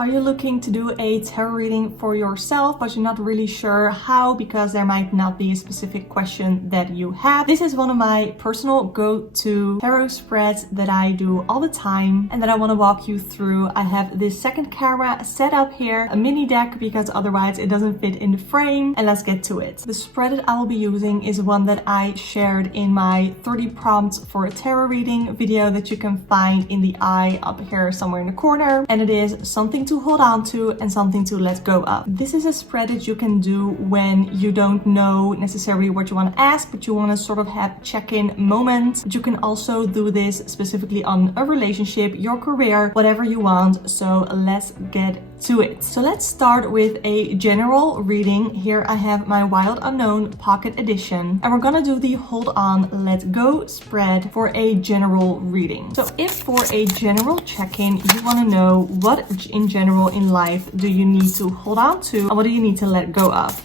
Are you looking to do a tarot reading for yourself, but you're not really sure how because there might not be a specific question that you have? This is one of my personal go-to tarot spreads that I do all the time and that I want to walk you through. I have this second camera set up here, a mini deck because otherwise it doesn't fit in the frame, and let's get to it. The spread that I will be using is one that I shared in my 30 prompts for a tarot reading video that you can find in the eye up here somewhere in the corner, and it is something to hold on to and something to let go of. This is a spread that you can do when you don't know necessarily what you want to ask, but you want to sort of have check-in moments. But you can also do this specifically on a relationship, your career, whatever you want. So let's get to it. So let's start with a general reading. Here I have my Wild Unknown Pocket Edition, and we're gonna do the Hold On, Let Go spread for a general reading. So if for a general check-in you want to know what in general in life do you need to hold on to and what do you need to let go of.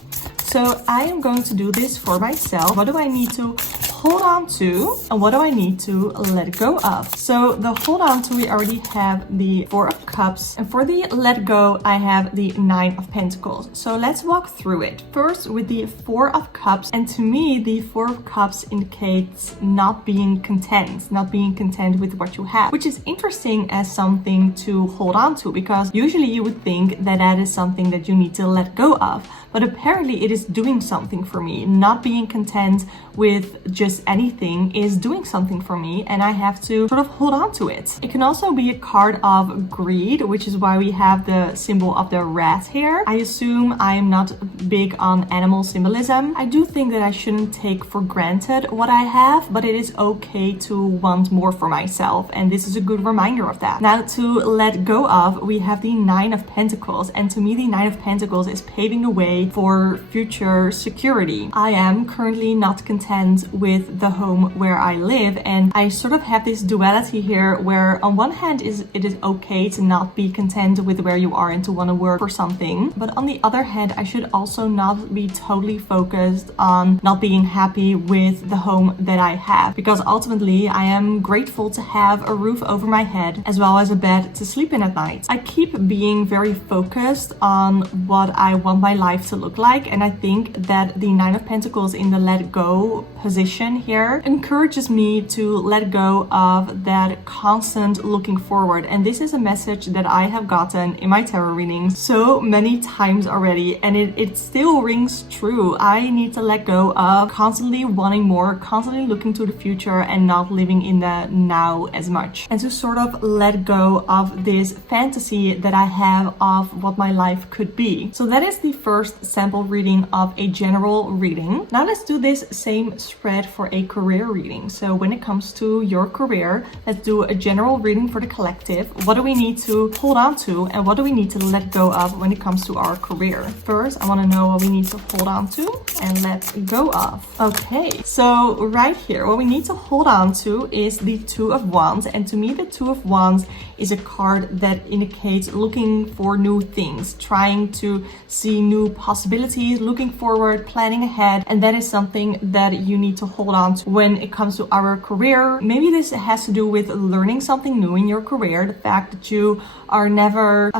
So I am going to do this for myself. What do I need to hold on to and what do I need to let go of? So the hold on to, we already have the Four of Cups, and for the let go I have the Nine of Pentacles. So let's walk through it. First with the Four of Cups, and to me the Four of Cups indicates not being content with what you have, which is interesting as something to hold on to, because usually you would think that that is something that you need to let go of, but apparently it is doing something for me. Not being content with just anything is doing something for me, and I have to sort of hold on to it. It can also be a card of greed, which is why we have the symbol of the rat here. I assume I am not big on animal symbolism. I do think that I shouldn't take for granted what I have, but it is okay to want more for myself, and this is a good reminder of that. Now to let go of, we have the Nine of Pentacles, and to me the Nine of Pentacles is paving the way for future security. I am currently not content with the home where I live, and I sort of have this duality here where on one hand it is okay to not be content with where you are and to want to work for something, but on the other hand I should also not be totally focused on not being happy with the home that I have, because ultimately I am grateful to have a roof over my head as well as a bed to sleep in at night. I keep being very focused on what I want my life to look like, and I think that the Nine of Pentacles in the let go position here encourages me to let go of that constant looking forward. And this is a message that I have gotten in my tarot readings so many times already, and it still rings true. I need to let go of constantly wanting more, constantly looking to the future and not living in the now as much, and to sort of let go of this fantasy that I have of what my life could be. So that is the first sample reading of a general reading. Now let's do this same spread for a career reading. So when it comes to your career, let's do a general reading for the collective. What do we need to hold on to and what do we need to let go of when it comes to our career? First, I want to know what we need to hold on to and let go of. Okay, so right here, what we need to hold on to is the Two of Wands, and to me the Two of Wands is a card that indicates looking for new things, trying to see new possibilities, looking forward, planning ahead, and that is something that you need to hold on to when it comes to our career. Maybe this has to do with learning something new in your career, the fact that you are never,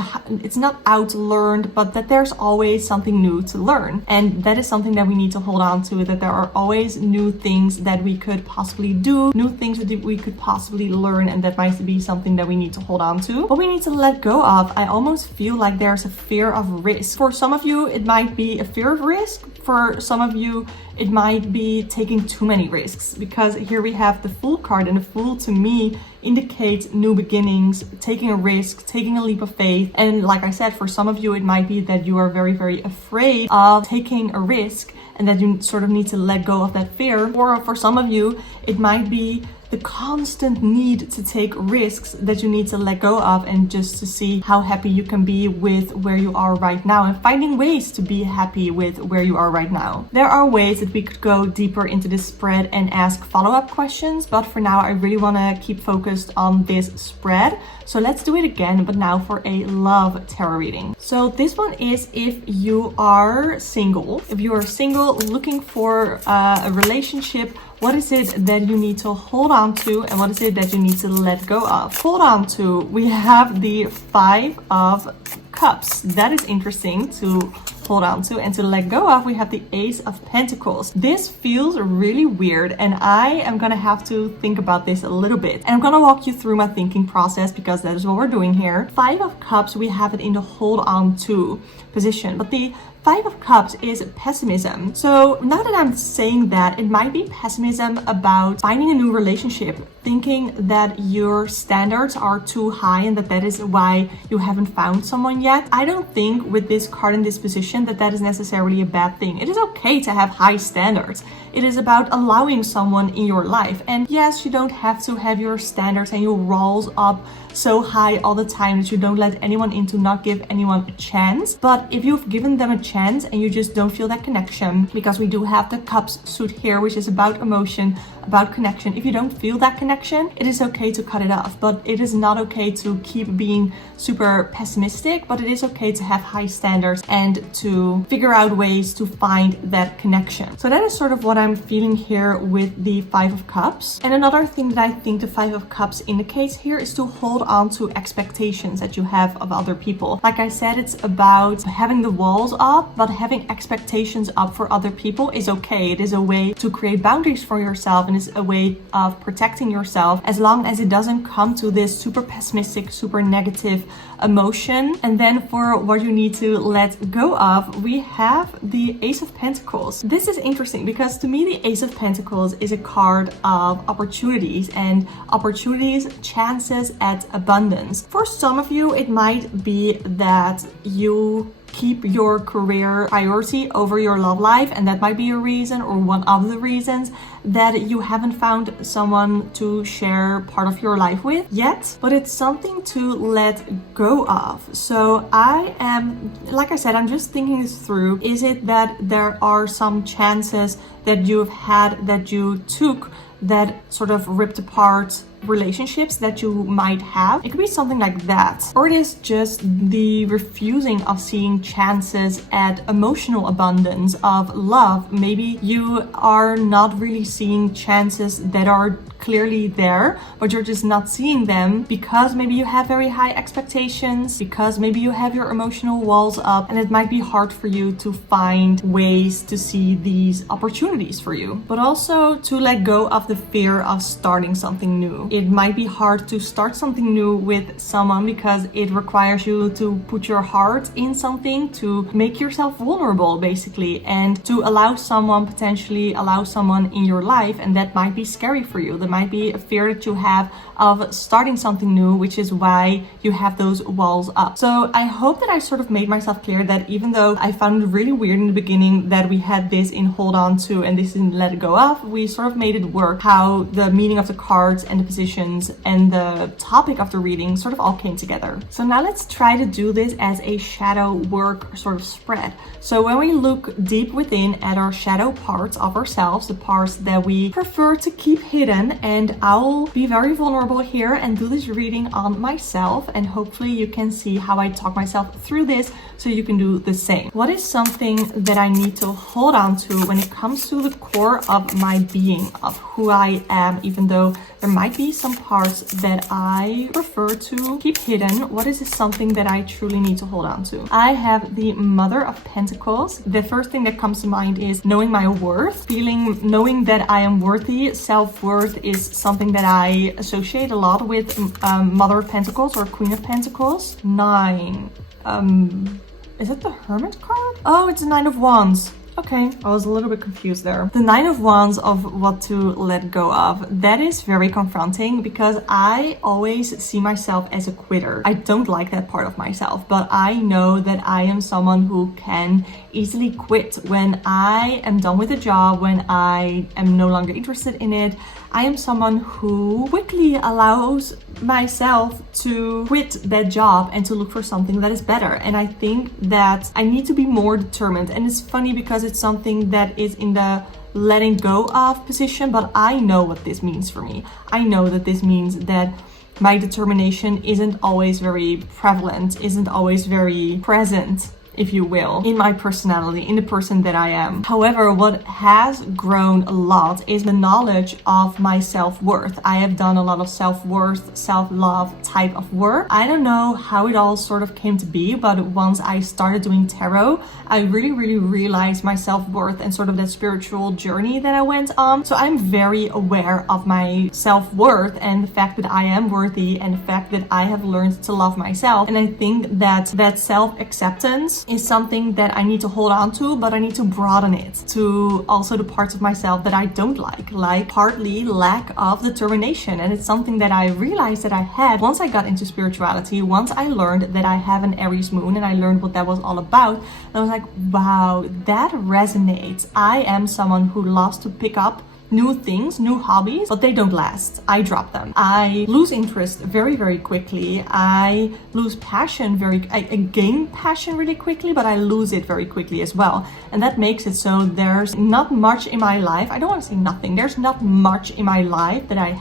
it's not outlearned, but that there's always something new to learn, and that is something that we need to hold on to, that there are always new things that we could possibly do, new things that we could possibly learn, and that might be something that we need to hold on to. What we need to let go of, I almost feel like there's a fear of risk. For some of you it might be a fear of risk, for some of you it might be taking too many risks, because here we have the Fool card, and the Fool to me indicates new beginnings, taking a risk, taking a leap of faith. And like I said, for some of you it might be that you are very, very afraid of taking a risk and that you sort of need to let go of that fear. Or for some of you it might be the constant need to take risks that you need to let go of, and just to see how happy you can be with where you are right now and finding ways to be happy with where you are right now. There are ways that we could go deeper into this spread and ask follow-up questions, but for now I really want to keep focused on this spread. So let's do it again, but now for a love tarot reading. So this one is if you are single. If you are single looking for a relationship, what is it that you need to hold on to and what is it that you need to let go of? Hold on to, we have the Five of Cups. That is interesting to hold on to and to let go of. We have the Ace of Pentacles. This feels really weird, and I am gonna have to think about this a little bit. And I'm gonna walk you through my thinking process because that is what we're doing here. Five of Cups, we have it in the hold on to position, but the Five of Cups is pessimism. So now that I'm saying that, it might be pessimism about finding a new relationship, thinking that your standards are too high and that is why you haven't found someone yet. I don't think with this card in this position that is necessarily a bad thing. It is okay to have high standards. It is about allowing someone in your life. And yes, you don't have to have your standards and your walls up so high all the time that you don't let anyone in, to not give anyone a chance. But if you've given them a chance and you just don't feel that connection, because we do have the Cups suit here, which is about emotion, about connection. If you don't feel that connection, it is okay to cut it off, but it is not okay to keep being super pessimistic, but it is okay to have high standards and to figure out ways to find that connection. So that is sort of what I'm feeling here with the Five of Cups. And another thing that I think the Five of Cups indicates here is to hold on to expectations that you have of other people. Like I said, it's about having the walls up, but having expectations up for other people is okay. It is a way to create boundaries for yourself, and is a way of protecting yourself, as long as it doesn't come to this super pessimistic, super negative emotion. And then for what you need to let go of, we have the Ace of Pentacles. This is interesting because to me the Ace of Pentacles is a card of opportunities, and opportunities, chances at abundance. For some of you, it might be that you keep your career priority over your love life, and that might be a reason, or one of the reasons, that you haven't found someone to share part of your life with yet, but it's something to let go of. So I am, like I said, I'm just thinking this through. Is it that there are some chances that you've had, that you took, that sort of ripped apart relationships that you might have? It could be something like that. Or it is just the refusing of seeing chances at emotional abundance, of love. Maybe you are not really seeing chances that are clearly there, but you're just not seeing them because maybe you have very high expectations, because maybe you have your emotional walls up, and it might be hard for you to find ways to see these opportunities for you. But also to let go of the fear of starting something new. It might be hard to start something new with someone because it requires you to put your heart in something, to make yourself vulnerable basically, and to potentially allow someone in your life, and that might be scary for you. That might be a fear that you have of starting something new, which is why you have those walls up. So I hope that I sort of made myself clear that even though I found it really weird in the beginning that we had this in hold on to and this in let it go of, we sort of made it work, how the meaning of the cards and the positions and the topic of the reading sort of all came together. So now let's try to do this as a shadow work sort of spread. So when we look deep within at our shadow parts of ourselves, the parts that we prefer to keep hidden, and I'll be very vulnerable here and do this reading on myself, and hopefully you can see how I talk myself through this so you can do the same. What is something that I need to hold on to when it comes to the core of my being, of who I am, even though there might be some parts that I prefer to keep hidden? What is something that I truly need to hold on to? I have the Mother of Pentacles. The first thing that comes to mind is knowing my worth, knowing that I am worthy. Self-worth is something that I associate a lot with Mother of Pentacles or Queen of Pentacles. 9. Is it the Hermit card? Oh, it's the Nine of Wands. Okay, I was a little bit confused there. The Nine of Wands, of what to let go of. That is very confronting because I always see myself as a quitter. I don't like that part of myself, but I know that I am someone who can easily quit when I am done with a job, when I am no longer interested in it. I am someone who quickly allows myself to quit that job and to look for something that is better. And I think that I need to be more determined. And it's funny because it's something that is in the letting go of position, but I know what this means for me. I know that this means that my determination isn't always very prevalent, isn't always very present if you will, in my personality, in the person that I am. However, what has grown a lot is the knowledge of my self-worth. I have done a lot of self-worth, self-love type of work. I don't know how it all sort of came to be, but once I started doing tarot, I really realized my self-worth and sort of that spiritual journey that I went on. So I'm very aware of my self-worth and the fact that I am worthy and the fact that I have learned to love myself. And I think that self-acceptance is something that I need to hold on to, but I need to broaden it to also the parts of myself that I don't like partly lack of determination. And it's something that I realized that I had once I got into spirituality, once I learned that I have an Aries moon and I learned what that was all about. And I was like, wow, that resonates. I am someone who loves to pick up new things, new hobbies, but they don't last. I drop them. I lose interest very quickly. I lose passion I gain passion really quickly, but I lose it very quickly as well. And that makes it so there's not much in my life. I don't want to say nothing. There's not much in my life that I've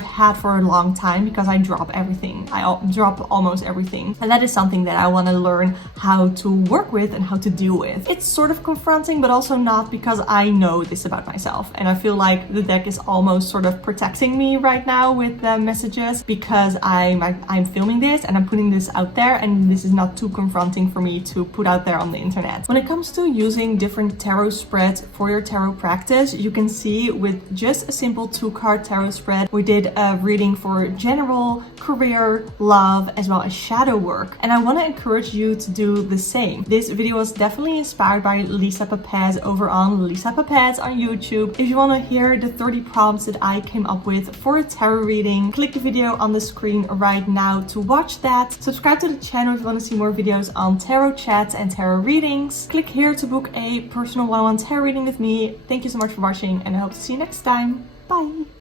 had for a long time because I drop everything. I drop almost everything. And that is something that I want to learn how to work with and how to deal with. It's sort of confronting, but also not, because I know this about myself. And I feel like the deck is almost sort of protecting me right now with the messages, because I'm filming this and I'm putting this out there, and this is not too confronting for me to put out there on the internet. When it comes to using different tarot spreads for your tarot practice, you can see with just a simple 2-card tarot spread, we did a reading for general, career, love, as well as shadow work. And I want to encourage you to do the same. This video was definitely inspired by Lisa Pepez over on Lisa Pepez on YouTube. If you want to hear the 30 prompts that I came up with for a tarot reading, click the video on the screen right now to watch that. Subscribe to the channel if you want to see more videos on tarot chats and tarot readings. Click here to book a personal one-on-one tarot reading with me. Thank you so much for watching, and I hope to see you next time. Bye!